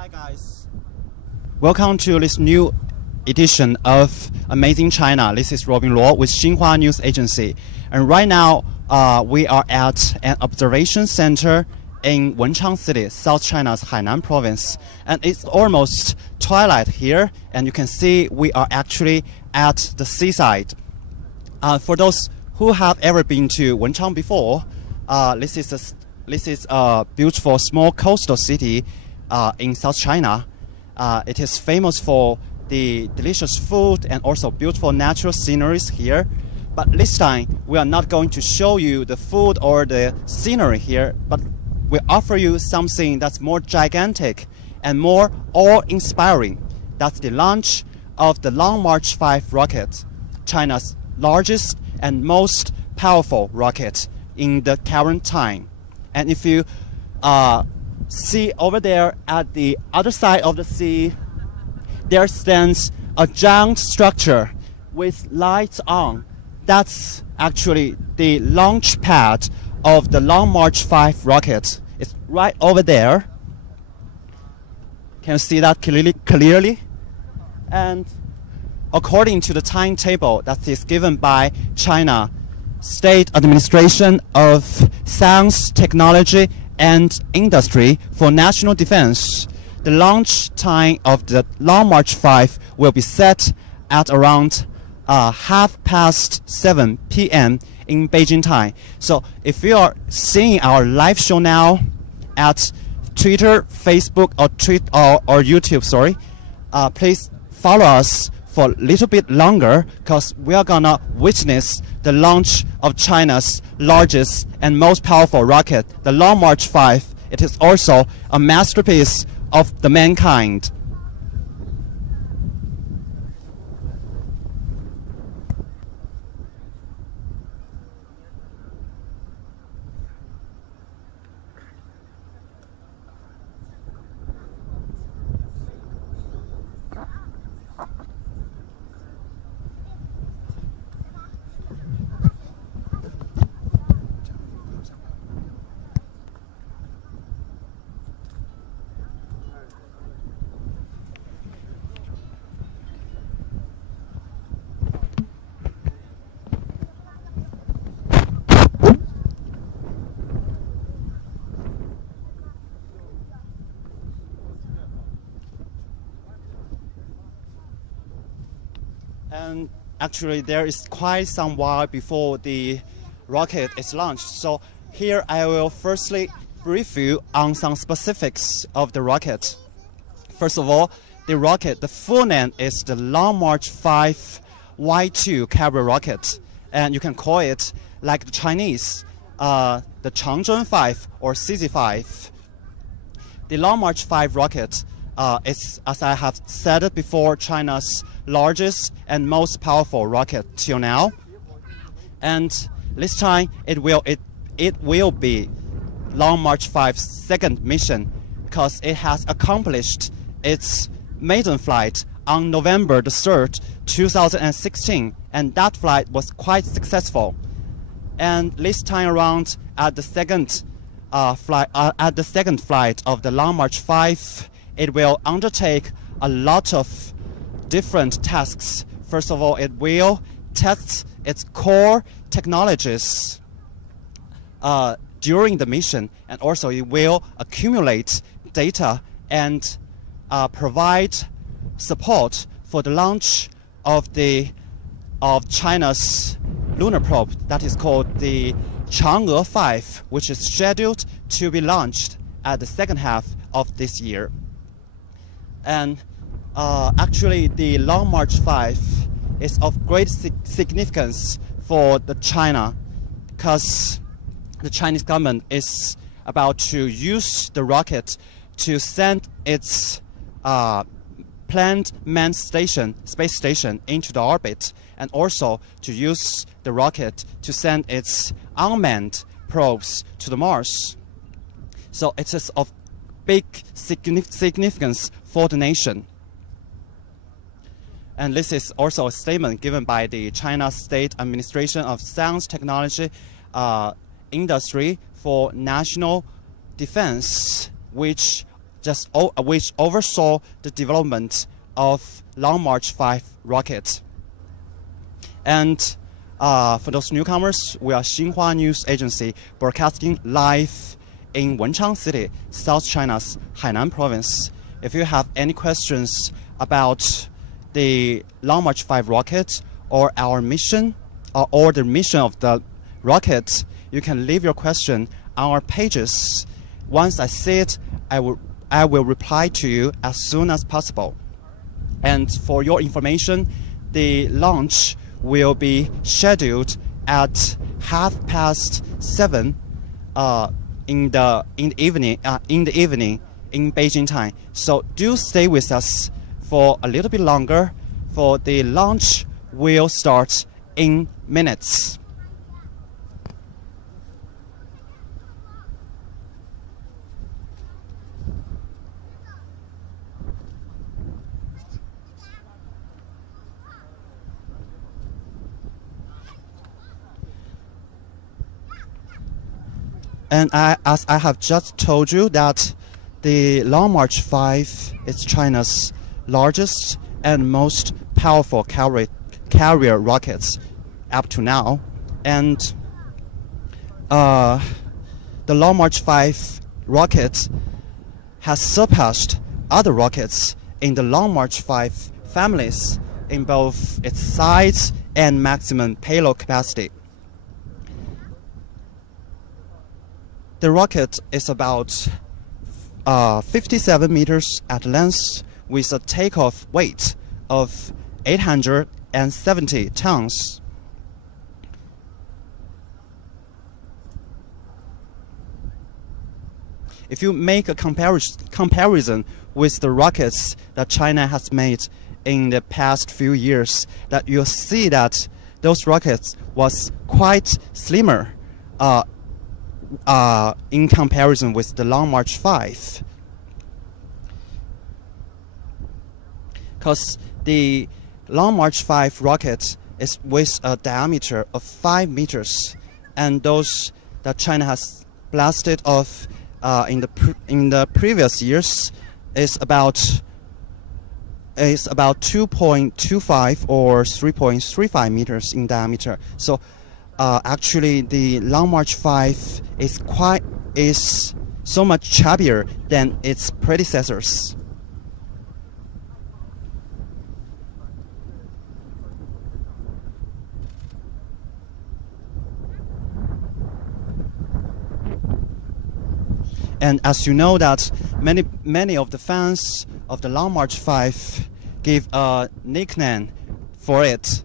Hi guys. Welcome to this new edition of Amazing China. This is Robin Luo with Xinhua News Agency. And right now we are at an observation center in Wenchang City, South China's Hainan province. And it's almost twilight here, and you can see we are actually at the seaside. For those who have ever been to Wenchang before, this is a beautiful small coastal city in South China. It is famous for the delicious food and also beautiful natural sceneries here. But this time, we are not going to show you the food or the scenery here, but we offer you something that's more gigantic and more awe-inspiring. That's the launch of the Long March-5 rocket, China's largest and most powerful rocket in the current time. And if you see over there at the other side of the sea, there stands a giant structure with lights on. That's actually the launch pad of the Long March-5 rocket. It's right over there. Can you see that clearly? And according to the timetable that is given by China State Administration of Science, Technology and Industry for National Defense, the launch time of the Long March-5 will be set at around 7:30 p.m. in Beijing time. So if you are seeing our live show now at Twitter, Facebook, or YouTube, please follow us for a little bit longer, because we are gonna witness the launch of China's largest and most powerful rocket, the Long March-5. It is also a masterpiece of the mankind. And actually, there is quite some while before the rocket is launched. So here I will firstly brief you on some specifics of the rocket. First of all, the rocket, the full name is the Long March-5 Y2 cavalry rocket. And you can call it, like the Chinese, the Changzheng 5 or CZ5. The Long March-5 rocket is, as I have said it before, China's largest and most powerful rocket till now. And this time it will be Long March-5's second mission, because it has accomplished its maiden flight on November the 3rd, 2016, and that flight was quite successful. And this time around, at the second flight of the Long March-5, it will undertake a lot of different tasks. First of all, it will test its core technologies during the mission, and also it will accumulate data and provide support for the launch of China's lunar probe that is called the Chang'e 5, which is scheduled to be launched at the second half of this year. And actually, the Long March-5 is of great significance for China, because the Chinese government is about to use the rocket to send its planned manned space station into the orbit, and also to use the rocket to send its unmanned probes to the Mars. So it is of big significance for the nation. And this is also a statement given by the China State Administration of Science, Technology, Industry for National Defense, which which oversaw the development of Long March 5 rocket. And for those newcomers, we are Xinhua News Agency, broadcasting live in Wenchang City, South China's Hainan province. If you have any questions about the Long March 5 rocket or our mission, or the mission of the rocket, you can leave your question on our pages. Once I see it, I will reply to you as soon as possible. And for your information, the launch will be scheduled at 7:30 in the evening in Beijing time. So do stay with us for a little bit longer, for the launch will start in minutes. And as I have just told you, that the Long March 5 is China's largest and most powerful carrier rockets up to now. And the Long March 5 rocket has surpassed other rockets in the Long March 5 families in both its size and maximum payload capacity. The rocket is about 57 meters at length, with a takeoff weight of 870 tons. If you make a comparison with the rockets that China has made in the past few years, that you'll see that those rockets was quite slimmer in comparison with the Long March 5. Because the Long March 5 rocket is with a diameter of 5 meters, and those that China has blasted off in the previous years is about 2.25 or 3.35 meters in diameter. So actually, the Long March 5 is so much chubbier than its predecessors. And as you know, that many of the fans of the Long March 5 give a nickname for it.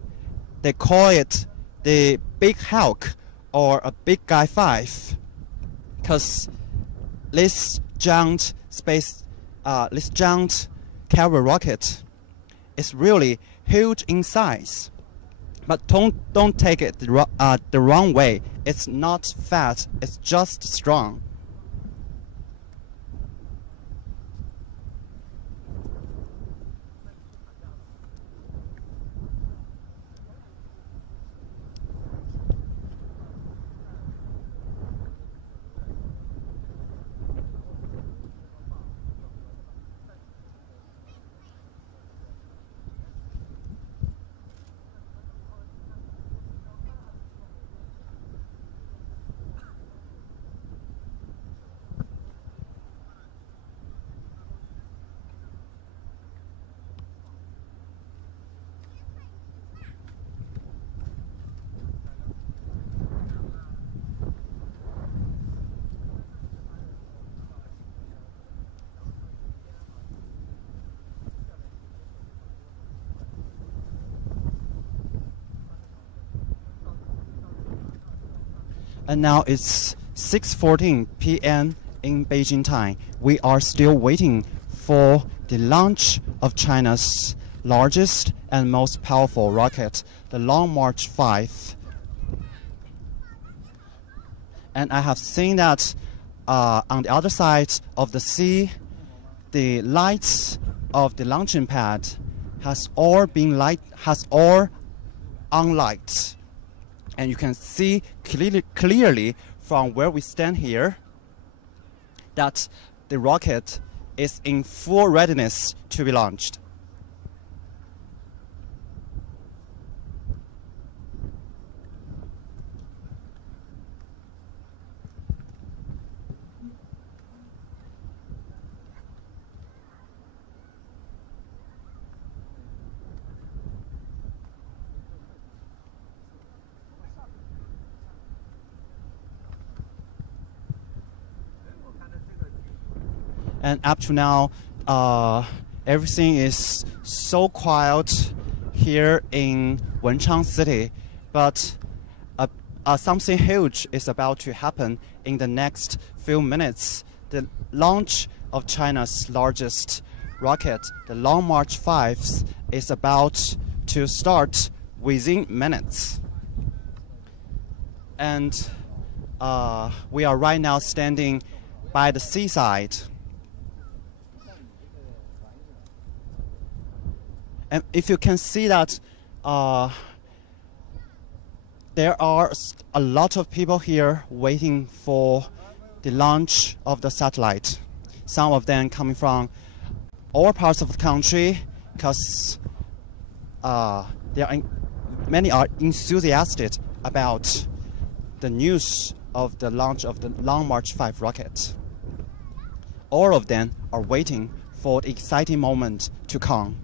They call it the Big Hulk or a Big Guy 5, because this giant carrier rocket is really huge in size. But don't take it the wrong way. It's not fat. It's just strong. And now it's 6:14 p.m. in Beijing time. We are still waiting for the launch of China's largest and most powerful rocket, the Long March 5. And I have seen that on the other side of the sea, the lights of the launching pad has all on light. And you can see clearly from where we stand here that the rocket is in full readiness to be launched. And up to now, everything is so quiet here in Wenchang City, but something huge is about to happen in the next few minutes. The launch of China's largest rocket, the Long March 5, is about to start within minutes. And we are right now standing by the seaside. And if you can see that there are a lot of people here waiting for the launch of the satellite. Some of them coming from all parts of the country because many are enthusiastic about the news of the launch of the Long March 5 rocket. All of them are waiting for the exciting moment to come.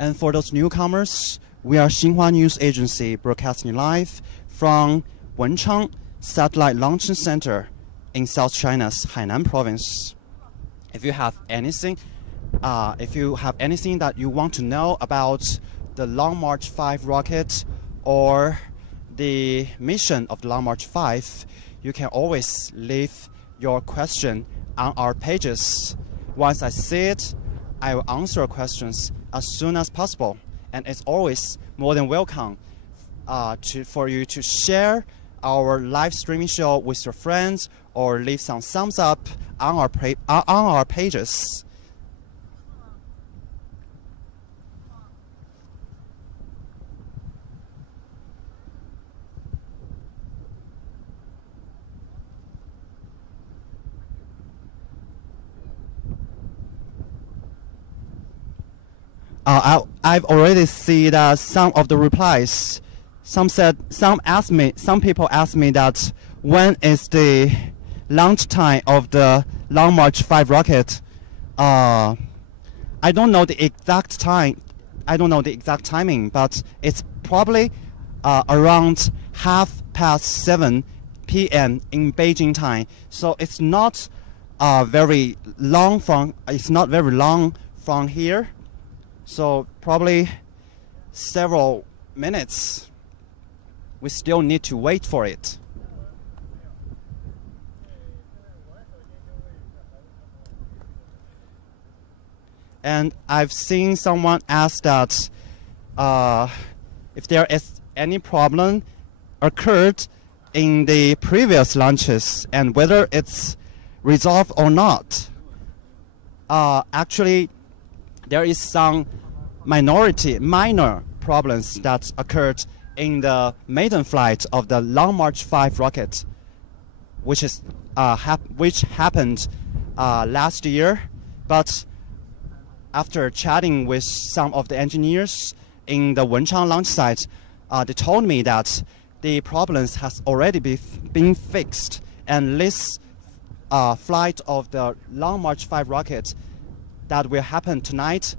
And for those newcomers, we are Xinhua News Agency broadcasting live from Wenchang Satellite Launching Center in South China's Hainan province. If you have anything that you want to know about the Long March 5 rocket or the mission of the Long March 5, you can always leave your question on our pages. Once I see it, I will answer your questions as soon as possible, and it's always more than welcome for you to share our live streaming show with your friends or leave some thumbs up on our pages. I've already seen that some of the replies. Some people asked me that when is the launch time of the Long March 5 rocket. I don't know the exact time. I don't know the exact timing, but it's probably around 7:30 p.m. in Beijing time. So it's not very long from. It's not very long from here. So probably several minutes. We still need to wait for it. And I've seen someone ask that if there is any problem occurred in the previous launches and whether it's resolved or not. Actually, there is some minor problems that occurred in the maiden flight of the Long March 5 rocket, which happened last year. But after chatting with some of the engineers in the Wenchang launch site, they told me that the problems has already been fixed, and this flight of the Long March 5 rocket that will happen tonight,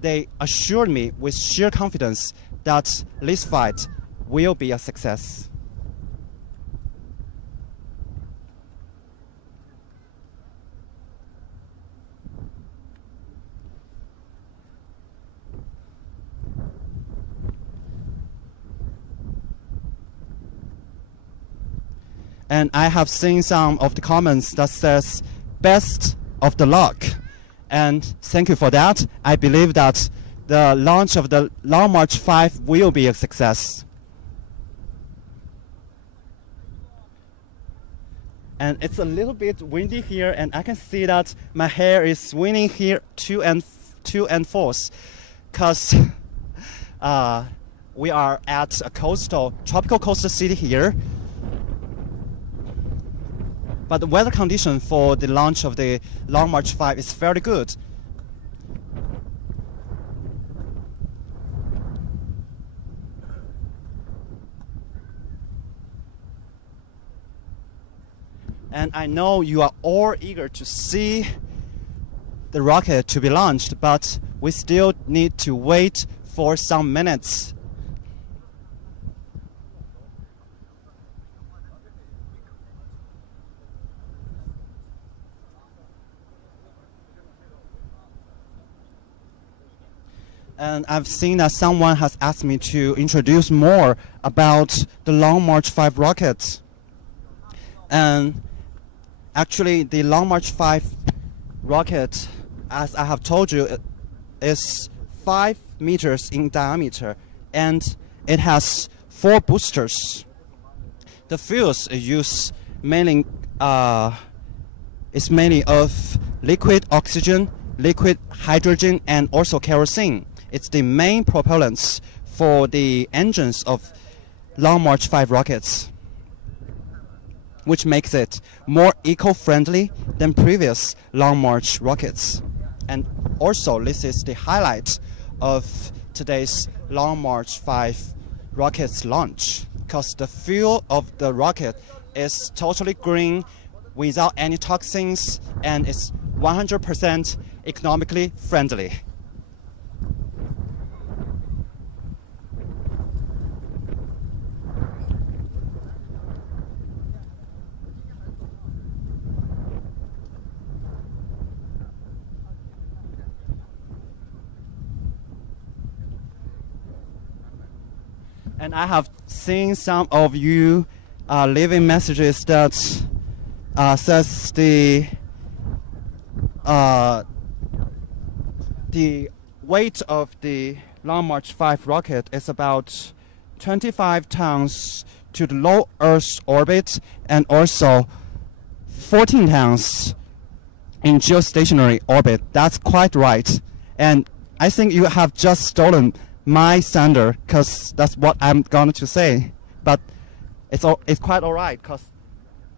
they assured me with sheer confidence that this flight will be a success. And I have seen some of the comments that says best of the luck. And thank you for that. I believe that the launch of the Long March 5 will be a success. And it's a little bit windy here, and I can see that my hair is swinging here to and forth, because we are at a tropical coastal city here. But the weather condition for the launch of the Long March 5 is very good. And I know you are all eager to see the rocket to be launched, but we still need to wait for some minutes. And I've seen that someone has asked me to introduce more about the Long March 5 rocket. And actually, the Long March 5 rocket, as I have told you, is 5 meters in diameter, and it has 4 boosters. The fuels used mainly is mainly of liquid oxygen, liquid hydrogen, and also kerosene. It's the main propellants for the engines of Long March 5 rockets, which makes it more eco-friendly than previous Long March rockets. And also, this is the highlight of today's Long March 5 rocket's launch, because the fuel of the rocket is totally green, without any toxins, and it's 100% economically friendly. And I have seen some of you leaving messages that says the weight of the Long March 5 rocket is about 25 tons to the low Earth orbit, and also 14 tons in geostationary orbit. That's quite right. And I think you have just stolen my thunder, because that's what I'm going to say. But it's quite all right, because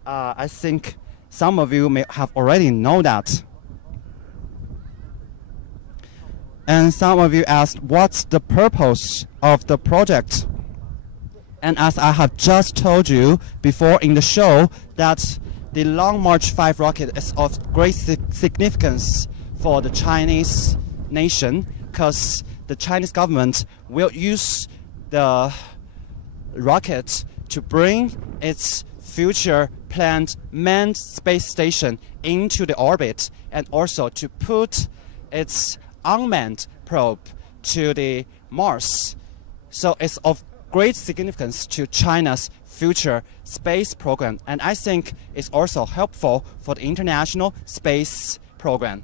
I think some of you may have already know that. And some of you asked, what's the purpose of the project? And as I have just told you before in the show, that the Long March 5 rocket is of great significance for the Chinese nation, because the Chinese government will use the rocket to bring its future planned manned space station into the orbit, and also to put its unmanned probe to the Mars. So it's of great significance to China's future space program, and I think it's also helpful for the international space program.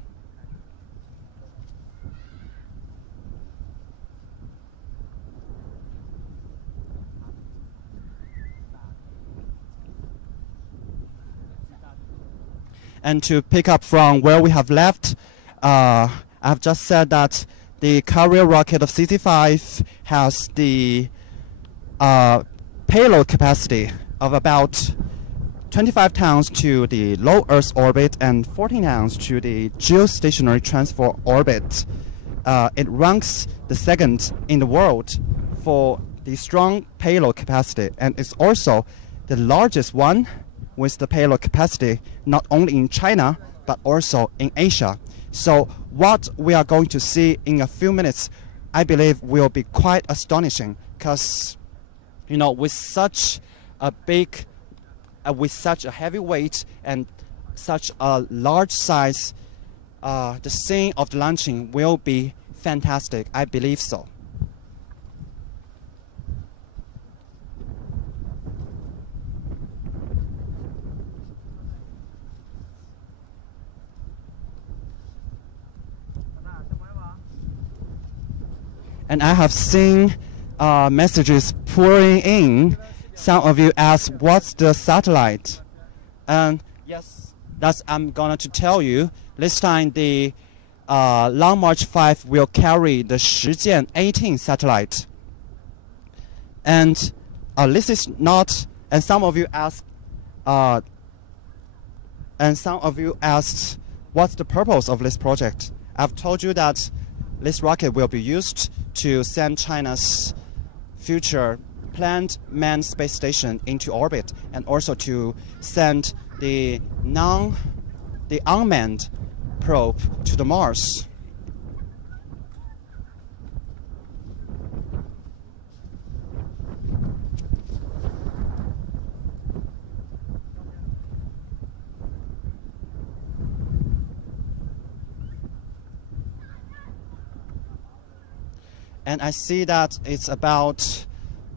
And to pick up from where we have left, I've just said that the carrier rocket of CC5 has the payload capacity of about 25 tons to the low Earth orbit and 14 tons to the geostationary transfer orbit. It ranks the second in the world for the strong payload capacity, and it's also the largest one with the payload capacity not only in China but also in Asia. So what we are going to see in a few minutes, I believe, will be quite astonishing, because with such a big, with such a heavy weight and such a large size, the scene of the launching will be fantastic. I believe so. And I have seen messages pouring in. Some of you ask, what's the satellite? And yes, I'm going to tell you. This time the Long March 5 will carry the Shijian 18 satellite. And this is not, and some of you asked, what's the purpose of this project? I've told you that this rocket will be used to send China's future planned manned space station into orbit, and also to send the unmanned probe to the Mars. And I see that it's about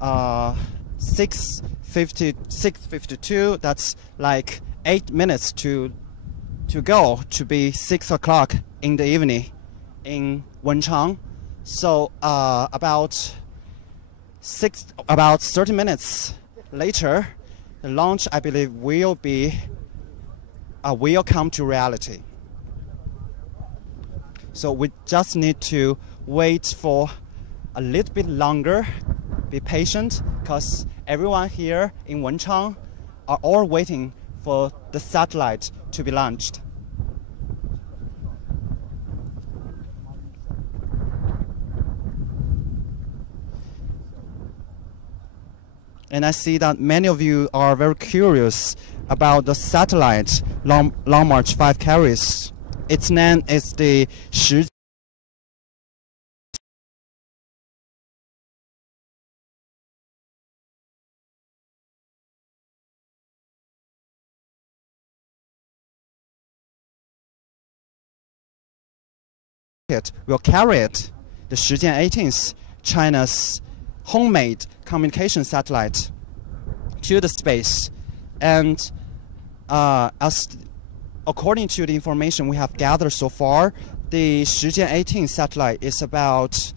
6:52. That's like 8 minutes to go, to be 6 o'clock in the evening in Wenchang. So about 30 minutes later, the launch, I believe, will come to reality. So we just need to wait for a little bit longer, be patient, because everyone here in Wenchang are all waiting for the satellite to be launched. And I see that many of you are very curious about the satellite Long March 5 carries. Its name is the Shijian. Will carry it, the Shijian 18th, China's homemade communication satellite, to the space. And according to the information we have gathered so far, the Shijian 18 satellite is about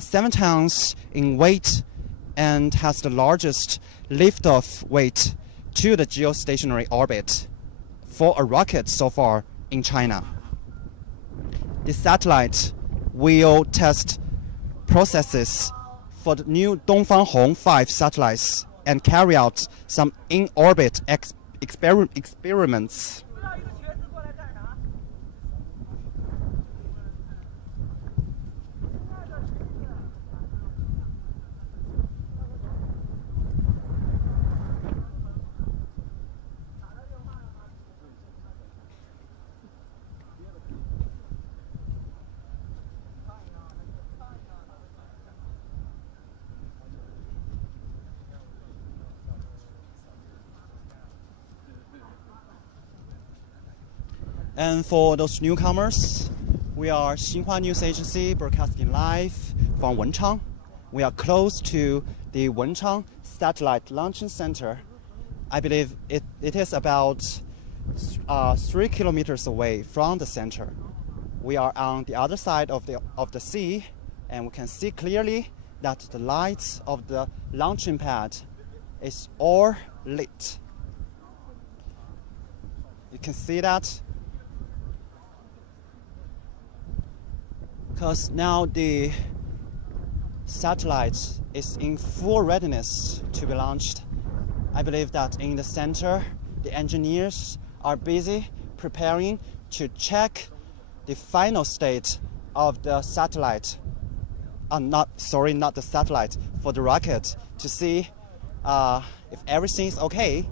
7 tons in weight and has the largest liftoff weight to the geostationary orbit for a rocket so far in China. The satellite will test processes for the new Dongfang 5 satellites and carry out some in-orbit experiments. And for those newcomers, we are Xinhua News Agency broadcasting live from Wenchang. We are close to the Wenchang Satellite Launching Center. I believe it is about 3 kilometers away from the center. We are on the other side of the sea, and we can see clearly that the lights of the launching pad is all lit. You can see that, because now the satellite is in full readiness to be launched. I believe that in the center, the engineers are busy preparing to check the final state of the satellite. Not the satellite, for the rocket, to see if everything is okay.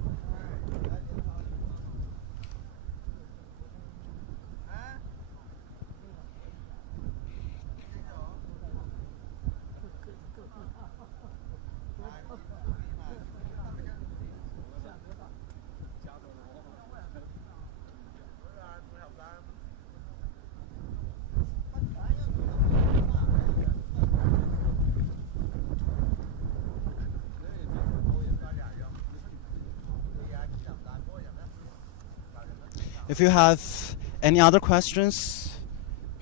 If you have any other questions,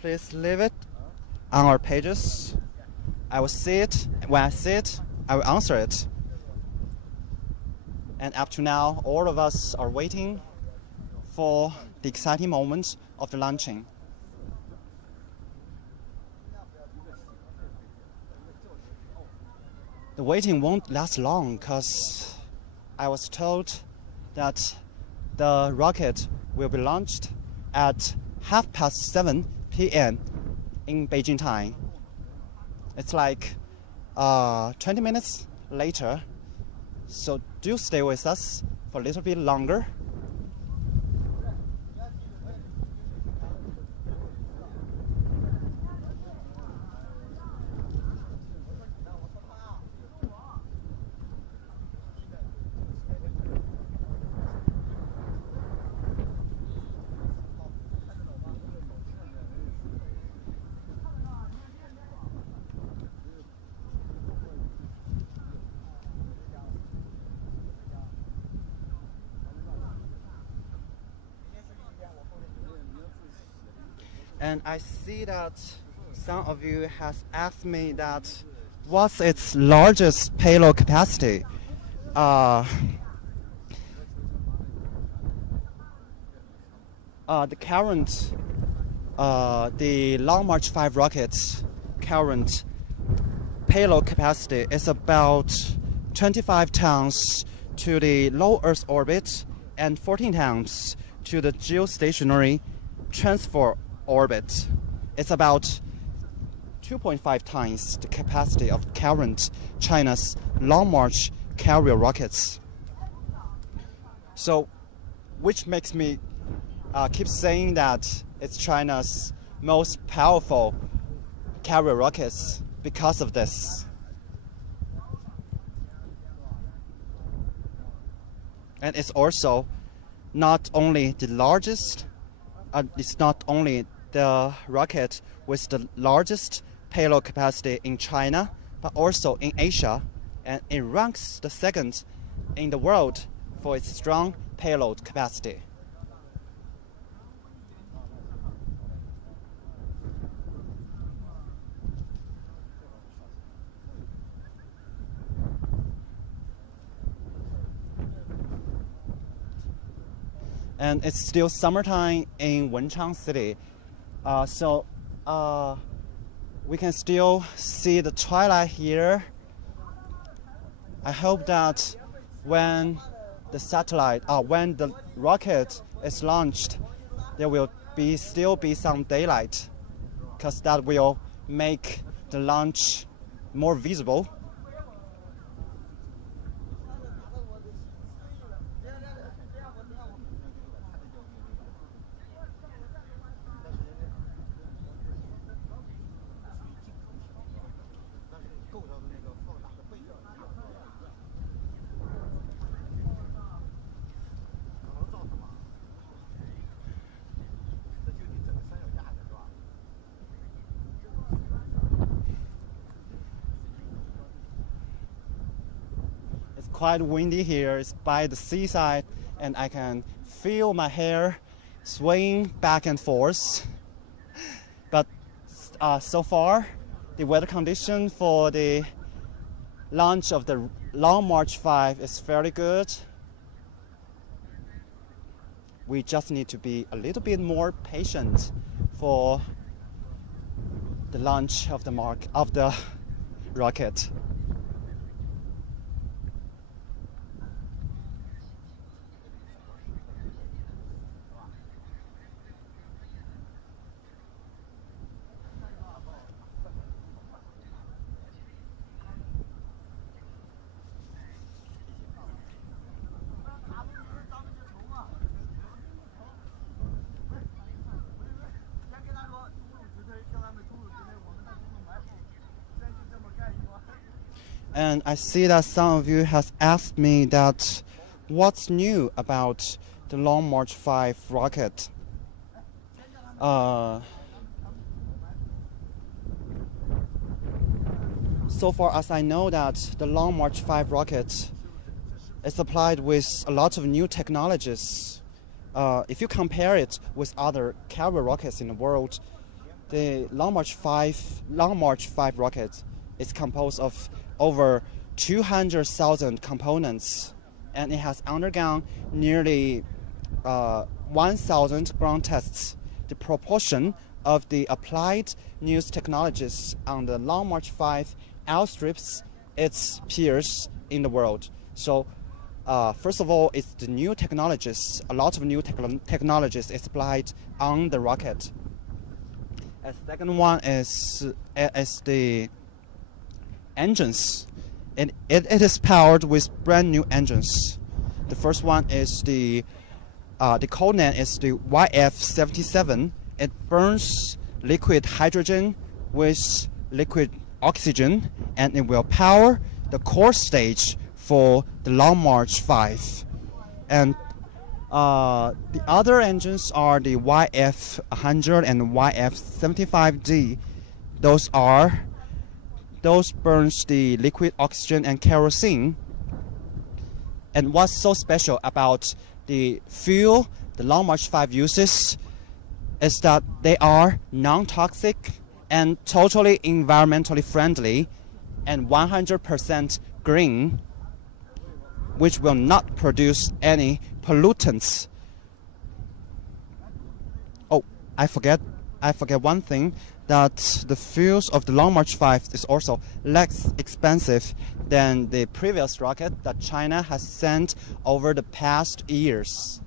please leave it on our pages. I will see it. When I see it, I will answer it. And up to now, all of us are waiting for the exciting moment of the launching. The waiting won't last long because I was told that the rocket will be launched at 7:30 p.m. in Beijing time. It's like 20 minutes later, so do stay with us for a little bit longer. And I see that some of you has asked me that what's its largest payload capacity? The current, the Long March 5 rocket's current payload capacity is about 25 tons to the low Earth orbit and 14 tons to the geostationary transfer orbit. It's about 2.5 times the capacity of current China's Long March carrier rockets. So, which makes me keep saying that it's China's most powerful carrier rockets because of this. And it's also not only the largest, it's not only the rocket with the largest payload capacity in China, but also in Asia, and it ranks the second in the world for its strong payload capacity. And it's still summertime in Wenchang city. So we can still see the twilight here. I hope that when the satellite, when the rocket is launched, there will still be some daylight, because that will make the launch more visible. Quite windy here. It's by the seaside, and I can feel my hair swaying back and forth. But so far, the weather condition for the launch of the Long March 5 is very good. We just need to be a little bit more patient for the launch of the rocket. And I see that some of you has asked me that what's new about the Long March 5 rocket. So far as I know that the Long March 5 rocket is supplied with a lot of new technologies. If you compare it with other carrier rockets in the world, the Long March 5 rocket It's composed of over 200,000 components, and it has undergone nearly 1,000 ground tests. The proportion of the applied news technologies on the Long March 5 outstrips its peers in the world. So, first of all, it's the new technologies. A lot of new technologies is applied on the rocket. The second one is the engines. It is powered with brand new engines. The first one is the code name is the YF-77. It burns liquid hydrogen with liquid oxygen, and it will power the core stage for the Long March 5. And the other engines are the YF-100 and YF-75D. Those burns the liquid oxygen and kerosene. And what's so special about the fuel the Long March 5 uses is that they are non-toxic and totally environmentally friendly and 100% green, which will not produce any pollutants. Oh, I forget one thing, that the fuels of the Long March 5 is also less expensive than the previous rocket that China has sent over the past years.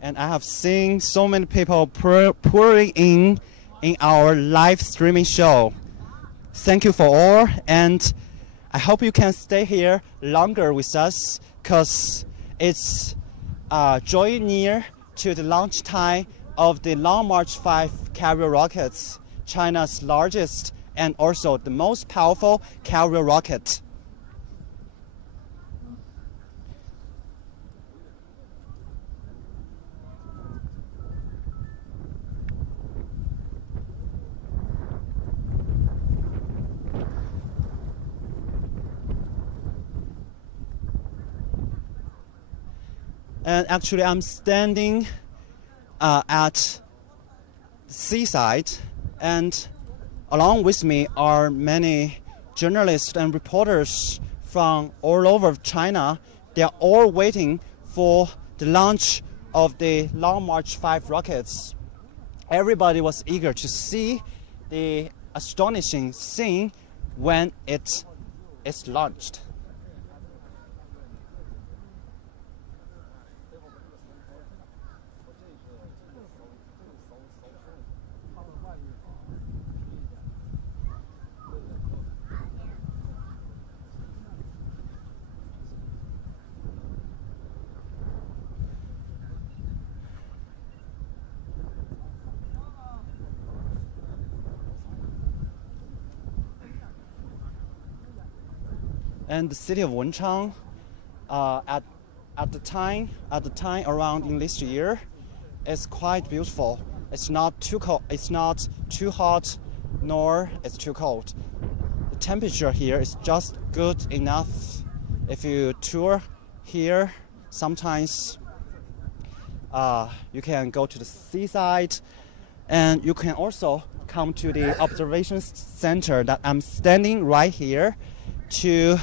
And I have seen so many people pouring in our live streaming show. Thank you for all, and I hope you can stay here longer with us, because it's drawing near to the launch time of the Long March 5 carrier rockets, China's largest and also the most powerful carrier rocket. And actually, I'm standing at the seaside, and along with me are many journalists and reporters from all over China. They are all waiting for the launch of the Long March 5 rockets. Everybody was eager to see the astonishing scene when it is launched. And the city of Wenchang, at the time around in this year, is quite beautiful. It's not too cold. It's not too hot, nor it's too cold. The temperature here is just good enough. If you tour here, sometimes you can go to the seaside, and you can also come to the observation center that I'm standing right here to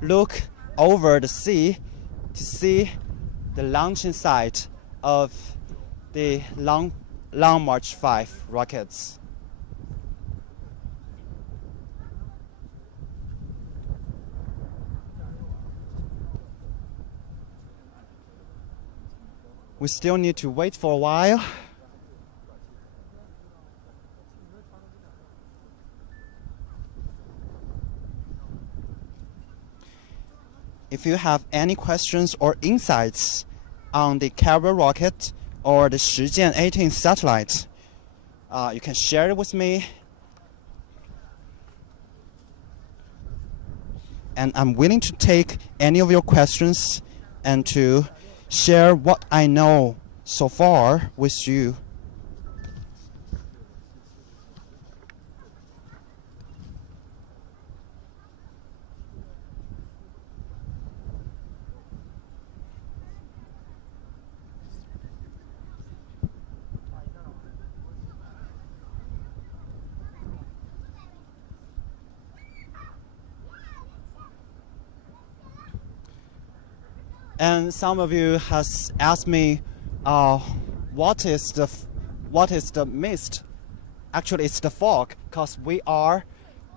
look over the sea to see the launching site of the Long March 5 rockets. We still need to wait for a while. If you have any questions or insights on the carrier rocket or the Shijian 18 satellite, you can share it with me. And I'm willing to take any of your questions and to share what I know so far with you. And some of you has asked me, what is the mist? Actually, it's the fog, because we are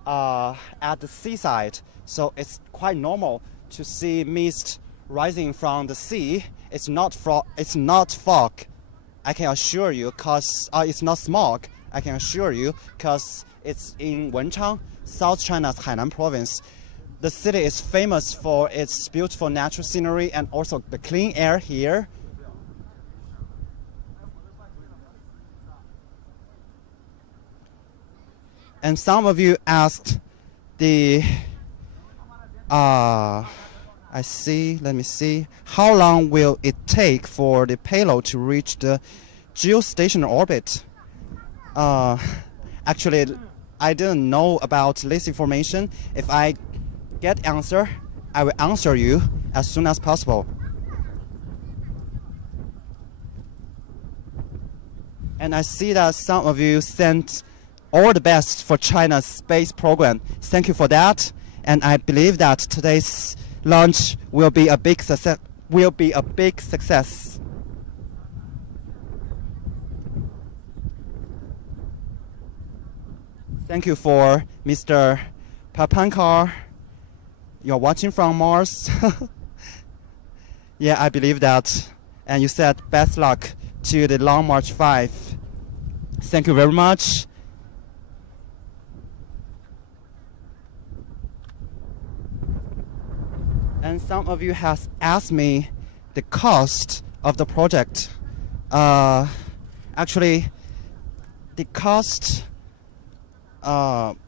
at the seaside, so it's quite normal to see mist rising from the sea. It's not fog, I can assure you, because it's not smog, I can assure you, because it's in Wenchang, South China's Hainan province. The city is famous for its beautiful natural scenery and also the clean air here. And some of you asked let me see, how long will it take for the payload to reach the geostationary orbit? Actually, I didn't know about this information. If I get answer, I will answer you as soon as possible. And I see that some of you sent all the best for China's space program. Thank you for that. And I believe that today's launch will be a big success. Thank you for Mr. Papankar. You're watching from Mars. Yeah, I believe that. And you said best luck to the long March-5. Thank you very much. And some of you has asked me the cost of the project. Actually, the cost,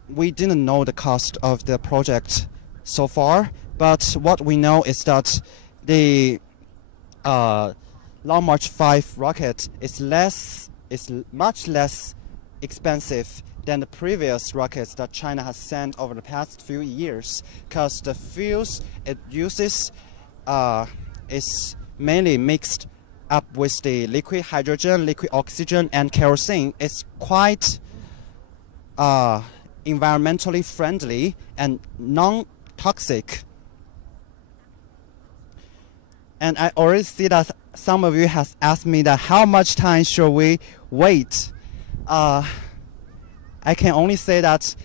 we didn't know the cost of the project so far, but what we know is that the Long March 5 rocket is much less expensive than the previous rockets that China has sent over the past few years, because the fuels it uses is mainly mixed up with the liquid hydrogen, liquid oxygen, and kerosene. It's quite environmentally friendly and non-toxic. And I already see that some of you has asked me that how much time should we wait. I can only say that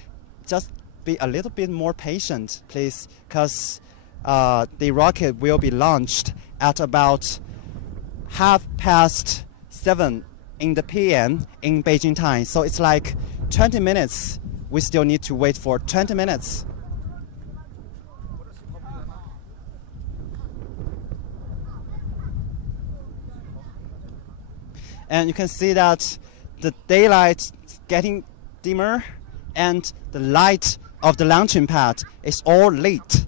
just be a little bit more patient, please, because the rocket will be launched at about 7:30 in the PM in Beijing time. So it's like 20 minutes. We still need to wait for 20 minutes. And you can see that the daylight is getting dimmer and the light of the launching pad is all lit.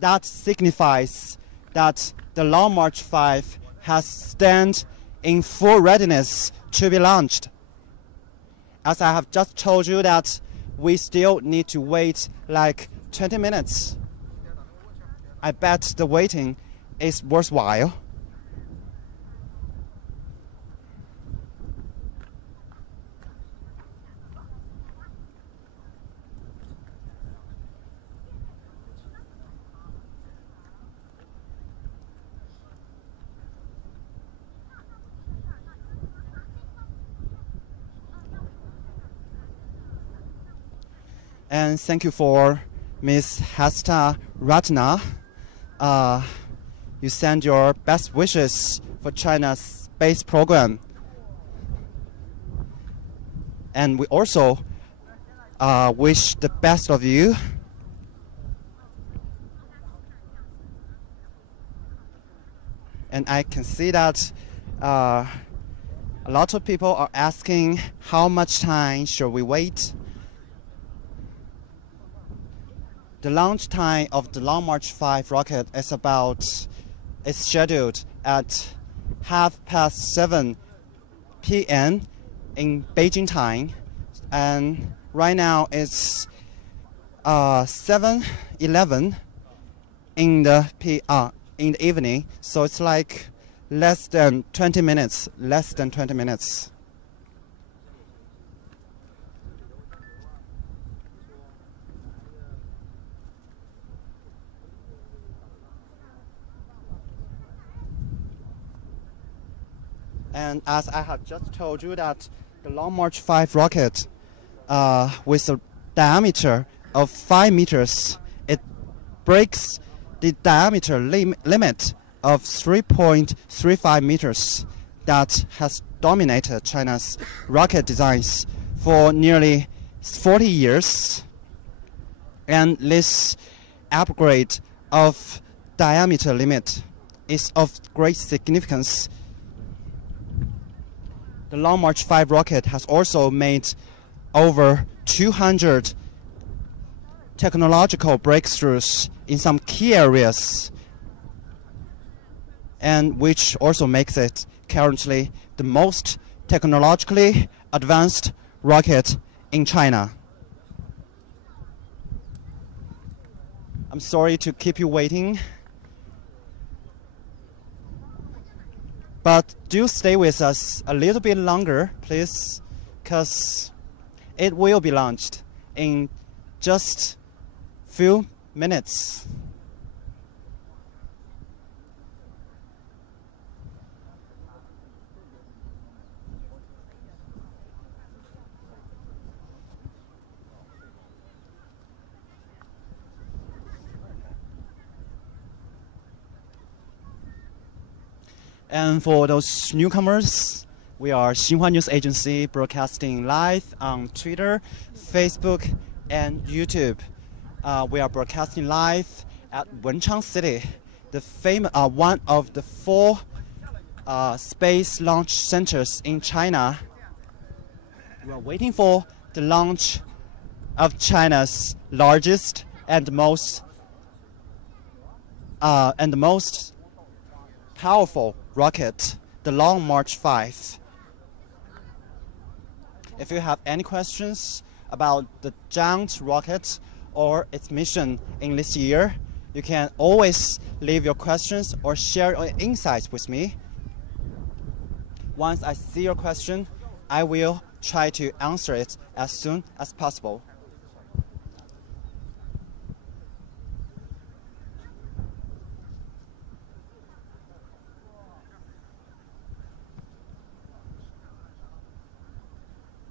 That signifies that the Long March 5 has stand in full readiness to be launched. As I have just told you that we still need to wait like 20 minutes. I bet the waiting is worthwhile. And thank you for Ms. Hasta Ratna. You send your best wishes for China's space program. And we also wish the best of you. And I can see that a lot of people are asking how much time should we wait. The launch time of the Long March 5 rocket is scheduled at 7:30 PM in Beijing time, and right now it's 7:11 in the evening, so it's like less than 20 minutes. And as I have just told you that the Long March 5 rocket with a diameter of 5 meters, it breaks the diameter limit of 3.35 meters that has dominated China's rocket designs for nearly 40 years. And this upgrade of diameter limit is of great significance. The Long March 5 rocket has also made over 200 technological breakthroughs in some key areas, and which also makes it currently the most technologically advanced rocket in China. I'm sorry to keep you waiting, but do stay with us a little bit longer, please, because it will be launched in just few minutes. And for those newcomers, we are Xinhua News Agency, broadcasting live on Twitter, Facebook, and YouTube. We are broadcasting live at Wenchang City, the one of the 4 space launch centers in China. We are waiting for the launch of China's largest and most powerful rocket, the Long March 5. If you have any questions about the giant rocket or its mission in this year, you can always leave your questions or share your insights with me. Once I see your question, I will try to answer it as soon as possible.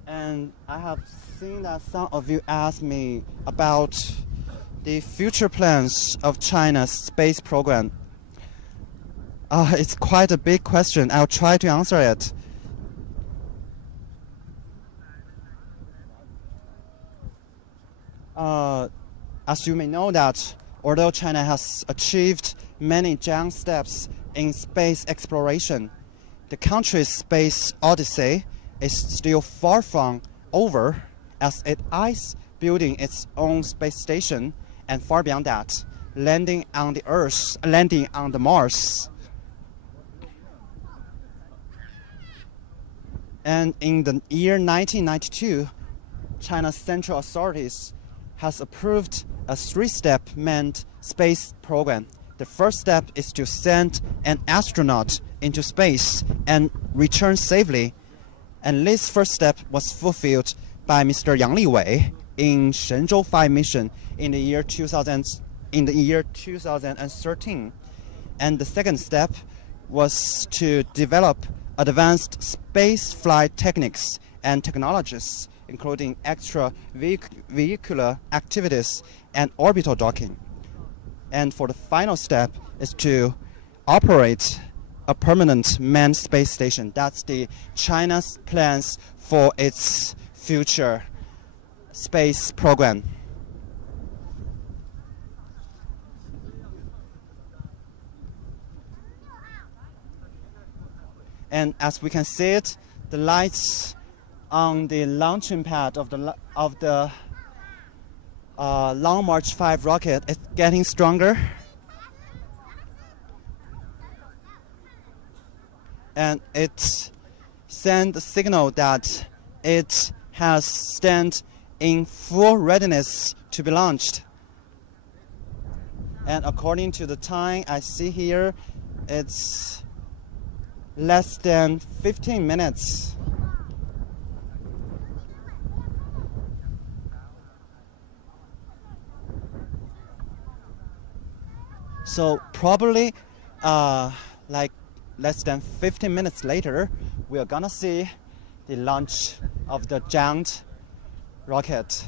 And I have seen that some of you asked me about the future plans of China's space program. It's quite a big question. I'll try to answer it. As you may know that, although China has achieved many giant steps in space exploration, the country's space odyssey is still far from over, as it eyes building its own space station, and far beyond that, landing on the Mars. And in the year 1992, China's central authorities has approved a 3-step manned space program. The first step is to send an astronaut into space and return safely. And this first step was fulfilled by Mr. Yang Liwei in Shenzhou 5 mission in the year 2013. And the second step was to develop advanced space flight techniques and technologies, including extravehicular activities and orbital docking. And for the final step is to operate a permanent manned space station. That's the China's plans for its future space program. And as we can see it, the lights on the launching pad of the Long March 5 rocket is getting stronger. And it sends a signal that it has stand in full readiness to be launched. And according to the time I see here, it's less than 15 minutes. So probably like less than 15 minutes later, we are gonna see the launch of the giant rocket.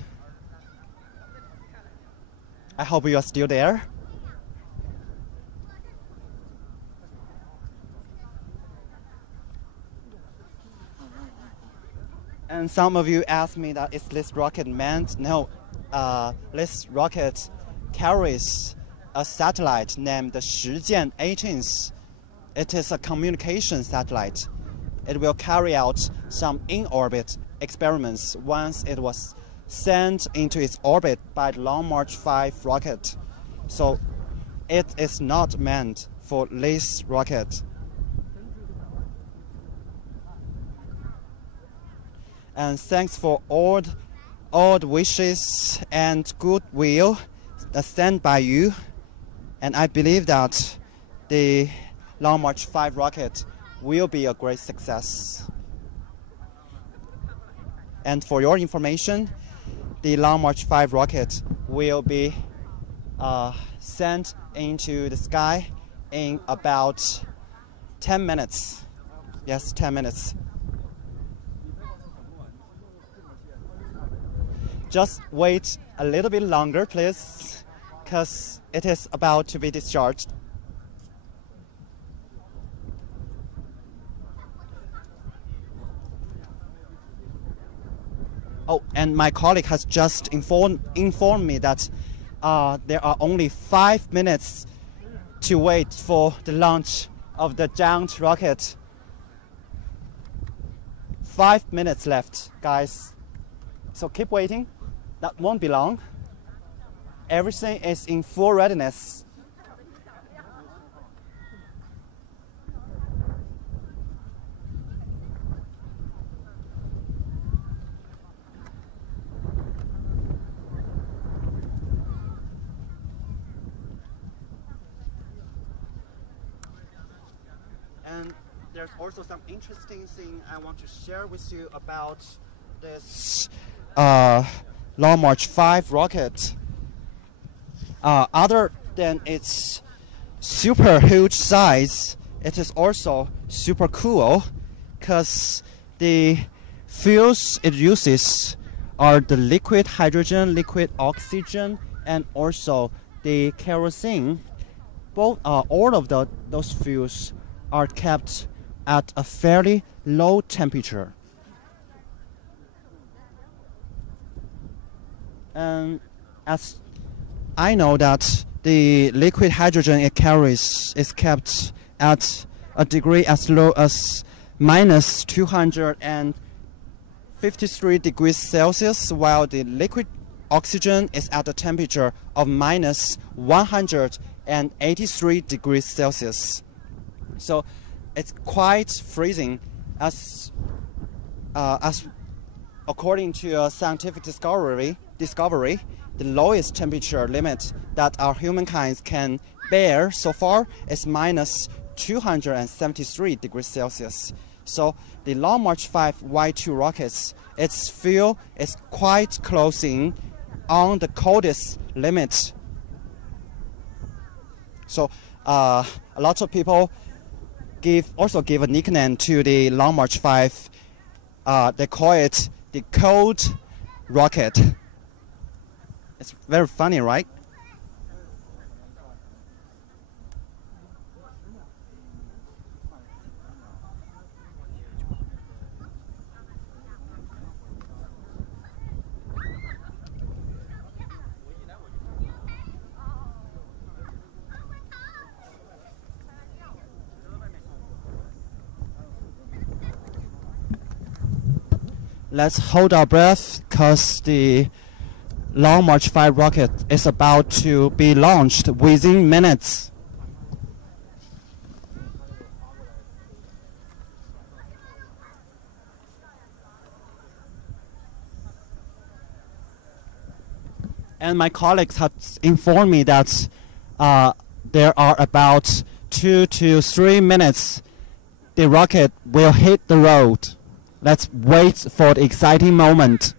I hope you are still there. And some of you asked me that is this rocket manned? No, this rocket carries a satellite named the Shijian 18th. It is a communication satellite. It will carry out some in-orbit experiments once it was sent into its orbit by the Long March 5 rocket. So it is not meant for this rocket. And thanks for all the wishes and goodwill that sent by you. And I believe that the Long March 5 rocket will be a great success. And for your information, the Long March 5 rocket will be sent into the sky in about 10 minutes. Yes, 10 minutes. Just wait a little bit longer, please, because it is about to be discharged. Oh, and my colleague has just informed me that there are only 5 minutes to wait for the launch of the giant rocket. 5 minutes left, guys. So keep waiting. That won't be long. Everything is in full readiness. And there's also some interesting thing I want to share with you about this Long March 5 rocket. Other than its super huge size, it is also super cool because the fuels it uses are the liquid hydrogen, liquid oxygen, and also the kerosene. Both all of those fuels are kept at a fairly low temperature. And as I know that the liquid hydrogen it carries is kept at a degree as low as minus 253 degrees Celsius, while the liquid oxygen is at a temperature of minus 183 degrees Celsius. So it's quite freezing as according to a scientific discovery, the lowest temperature limit that our humankind can bear so far is minus 273 degrees Celsius. So the Long March 5 Y2 rockets, its fuel is quite closing on the coldest limit. So a lot of people also give a nickname to the Long March 5. They call it the cold rocket. It's very funny, right? Let's hold our breath because the Long March 5 rocket is about to be launched within minutes. And my colleagues have informed me that there are about 2 to 3 minutes the rocket will hit the road. Let's wait for the exciting moment.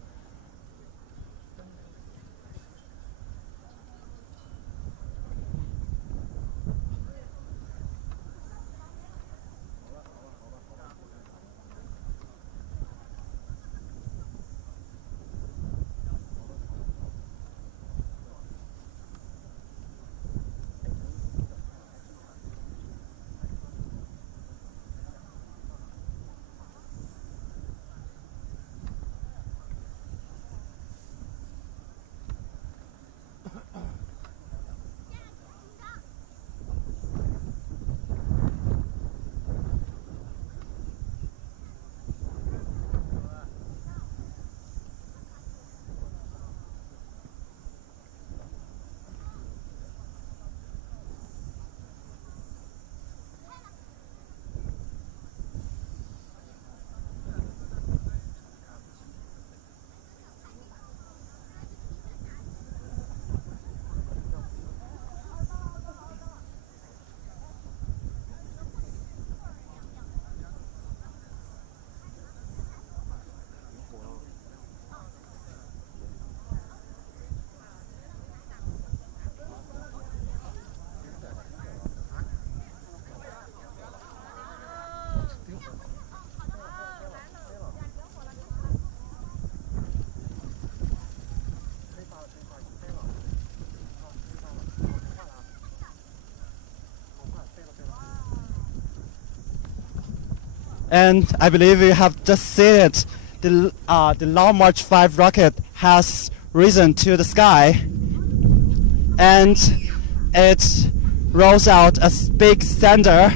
And I believe you have just seen it. The long March-5 rocket has risen to the sky, and it rolls out a big cinder.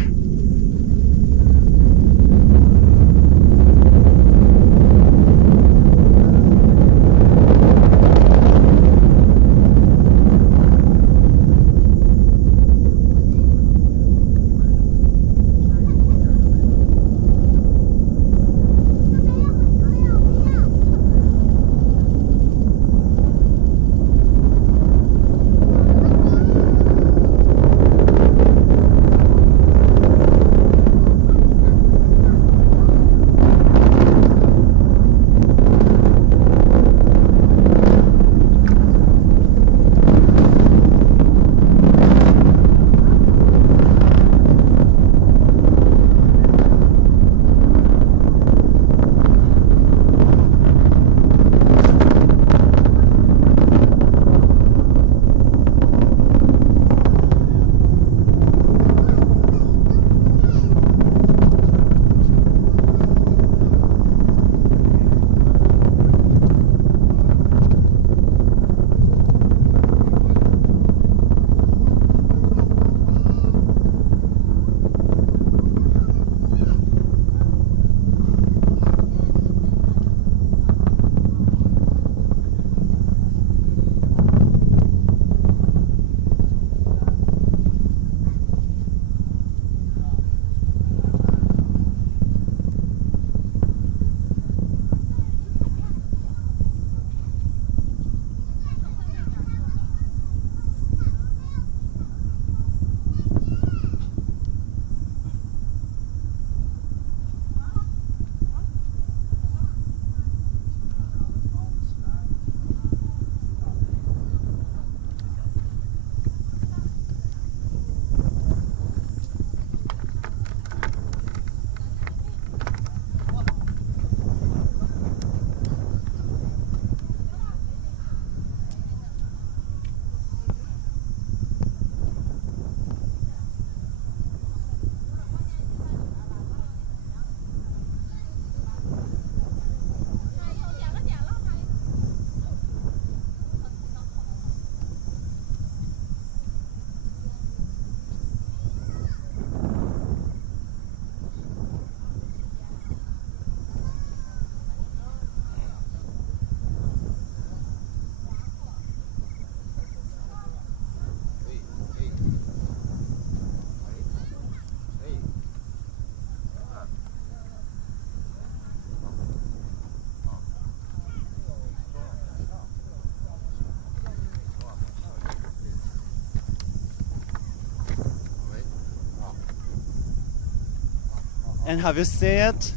And have you seen it?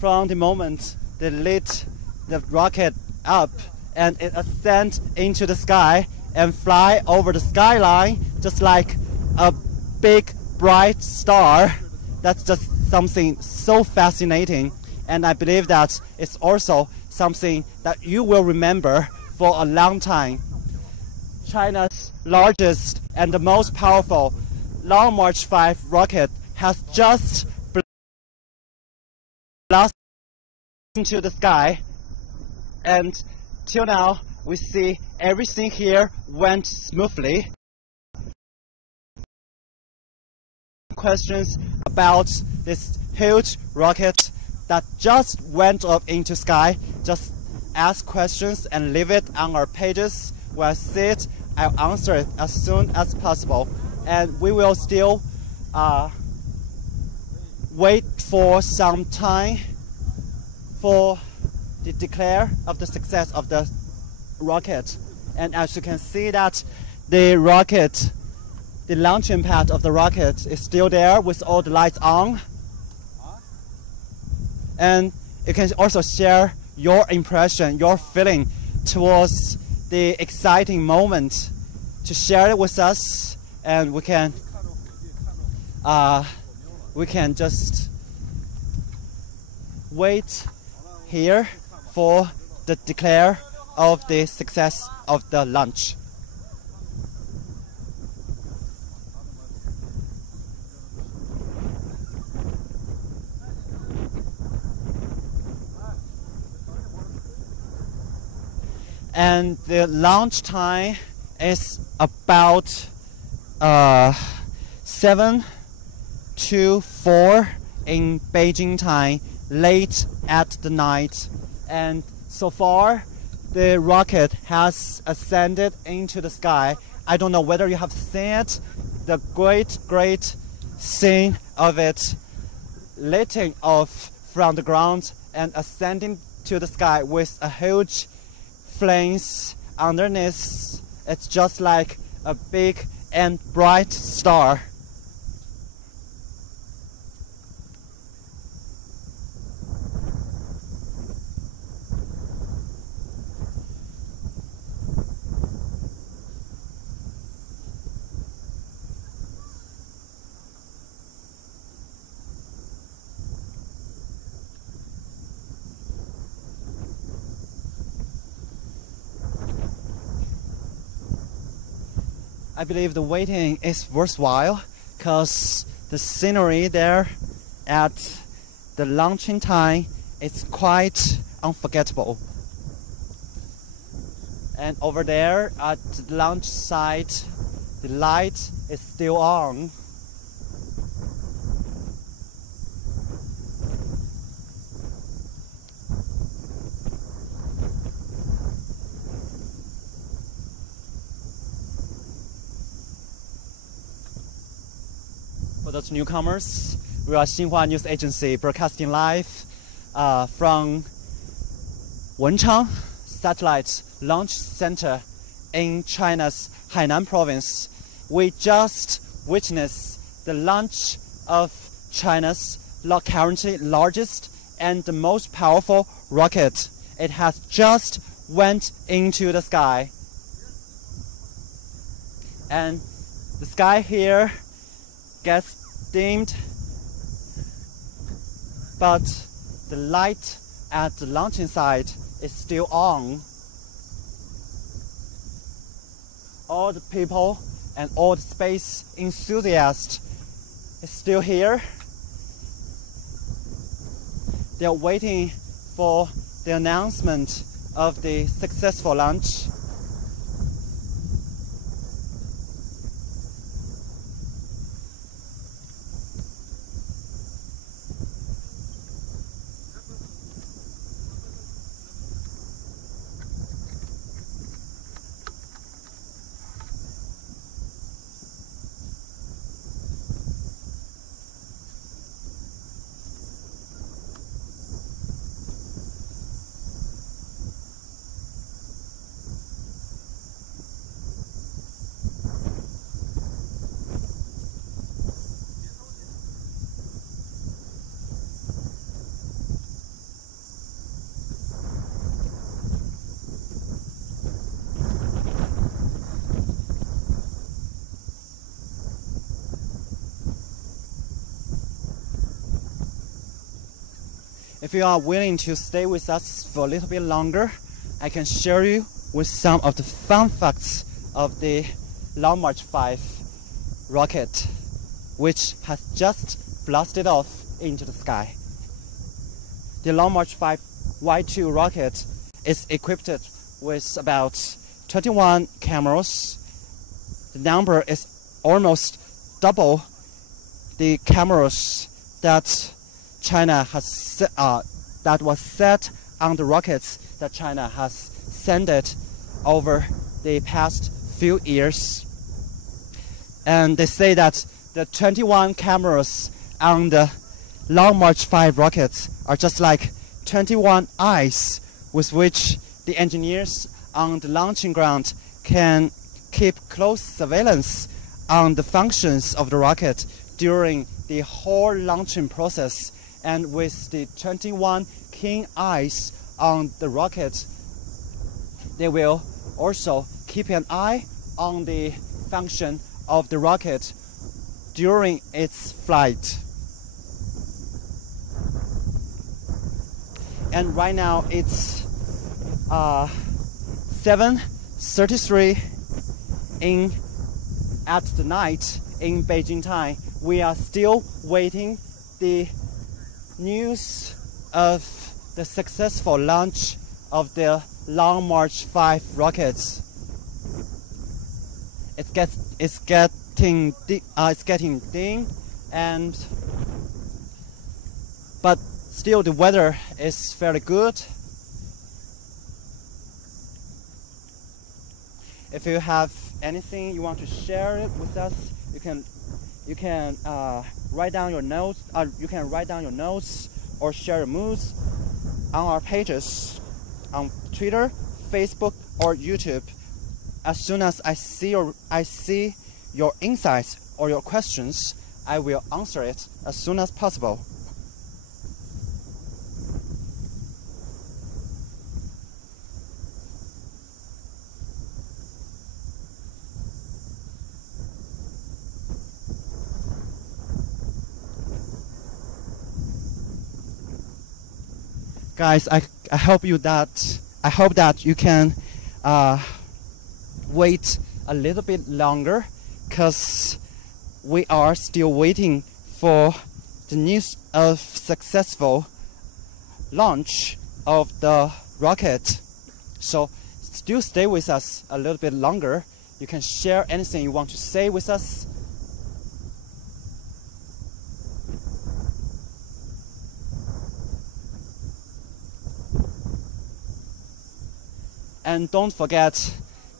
From the moment they lit the rocket up and it ascends into the sky and fly over the skyline just like a big bright star. That's just something so fascinating, and I believe that it's also something that you will remember for a long time. China's largest and the most powerful Long March 5 rocket has just blasted into the sky, and till now we see everything here went smoothly. Questions about this huge rocket that just went up into sky, just ask questions and leave it on our pages. When I see it, I'll answer it as soon as possible, and we will still wait for some time for the declare of the success of the rocket. And as you can see that the rocket, the launching pad of the rocket is still there with all the lights on. And you can also share your impression, your feeling towards the exciting moment, to share it with us, and we can just wait here for the declare of the success of the launch. and the launch time is about 7 to 4 in Beijing time, late at the night. And so far, the rocket has ascended into the sky. I don't know whether you have seen it, the great scene of it lifting off from the ground and ascending to the sky with a huge flames underneath. It's just like a big and bright star. I believe the waiting is worthwhile because the scenery there at the launching time is quite unforgettable. And over there at the launch site, the light is still on. For those newcomers, we are Xinhua News Agency broadcasting live from Wenchang Satellite Launch Center in China's Hainan province. We just witnessed the launch of China's currently largest and the most powerful rocket. It has just went into the sky. And the sky here gets dimmed, but the light at the launching site is still on. All the people and all the space enthusiasts is still here. They are waiting for the announcement of the successful launch. If you are willing to stay with us for a little bit longer, I can share you with some of the fun facts of the March-5 rocket, which has just blasted off into the sky. The March-5 Y2 rocket is equipped with about 21 cameras. The number is almost double the cameras that China has that was set on the rockets that China has sent over the past few years. And they say that the 21 cameras on the March-5 rockets are just like 21 eyes with which the engineers on the launching ground can keep close surveillance on the functions of the rocket during the whole launching process. And with the 21 keen eyes on the rocket, they will also keep an eye on the function of the rocket during its flight. And right now it's 7:33 at the night in Beijing time. We are still waiting the news of the successful launch of the Long March-5 rockets. It's getting dim, but still the weather is fairly good. If you have anything you want to share it with us, you can write down your notes. You can write down your notes or share your moods on our pages on Twitter, Facebook, or YouTube. As soon as I see your insights or your questions, I will answer it as soon as possible. Guys, I hope that you can wait a little bit longer, because we are still waiting for the news of successful launch of the rocket. So still stay with us a little bit longer. You can share anything you want to say with us. And don't forget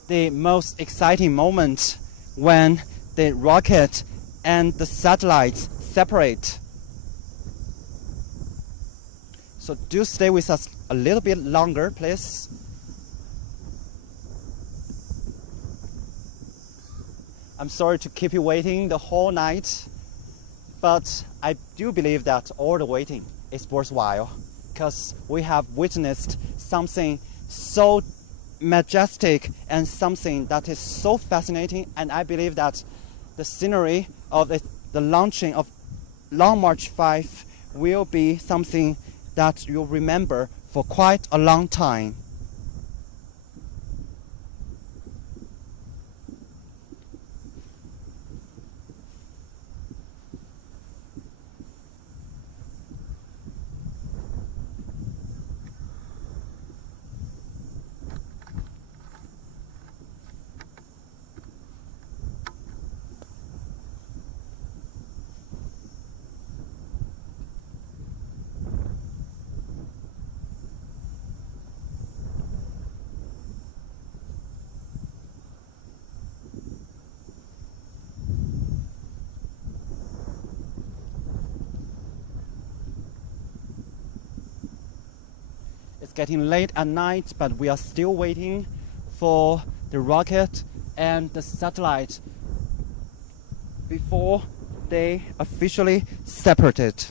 the most exciting moment when the rocket and the satellites separate. So do stay with us a little bit longer, please. I'm sorry to keep you waiting the whole night, but I do believe that all the waiting is worthwhile, because we have witnessed something so majestic and something that is so fascinating, and I believe that the scenery of the launching of Long March-5 will be something that you'll remember for quite a long time. It's getting late at night, but we are still waiting for the rocket and the satellite before they officially separated.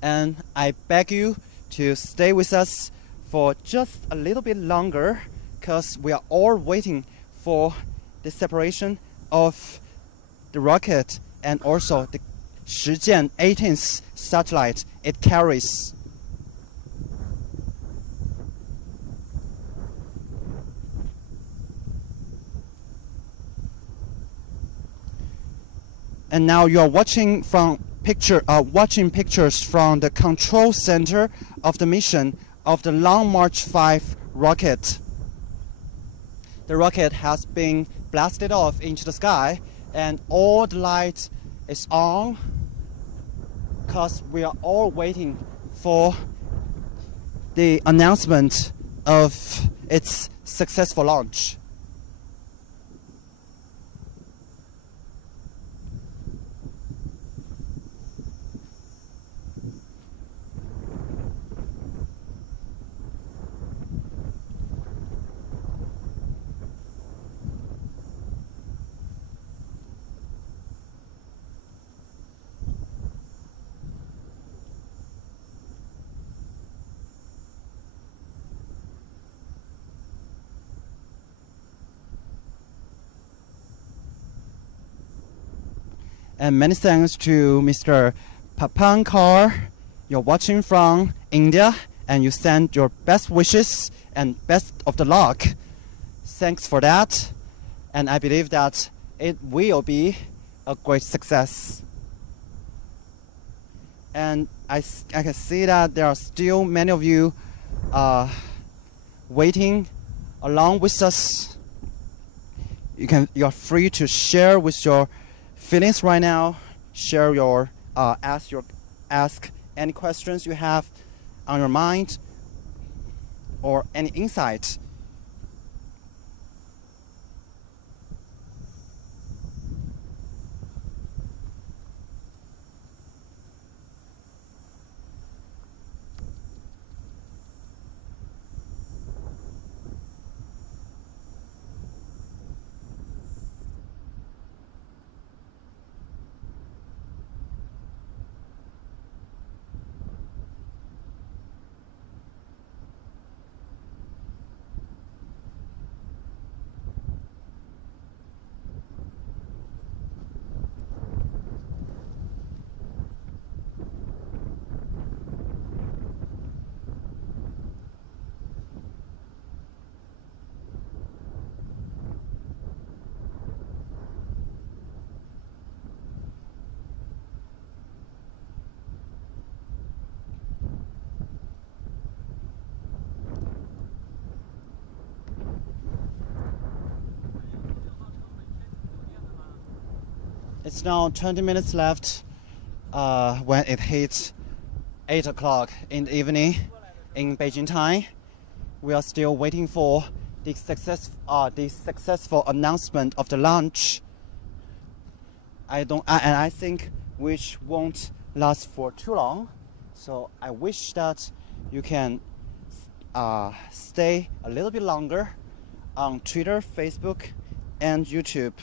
And I beg you to stay with us for just a little bit longer, because we are all waiting for the separation of the rocket and also the Shijian 18th satellite it carries. And now you are watching pictures from the control center of the mission of the Long March-5 rocket. The rocket has been blasted off into the sky, and all the lights is on, because we are all waiting for the announcement of its successful launch. And many thanks to Mr. Papankar. You're watching from India, and you send your best wishes and best of the luck. Thanks for that. And I believe that it will be a great success. And I can see that there are still many of you waiting along with us. You are free to share with your feelings right now. Share your ask any questions you have on your mind or any insight. It's now 20 minutes left when it hits 8 o'clock in the evening in Beijing time. We are still waiting for the successful announcement of the launch. I think which won't last for too long. So I wish that you can stay a little bit longer on Twitter, Facebook, and YouTube.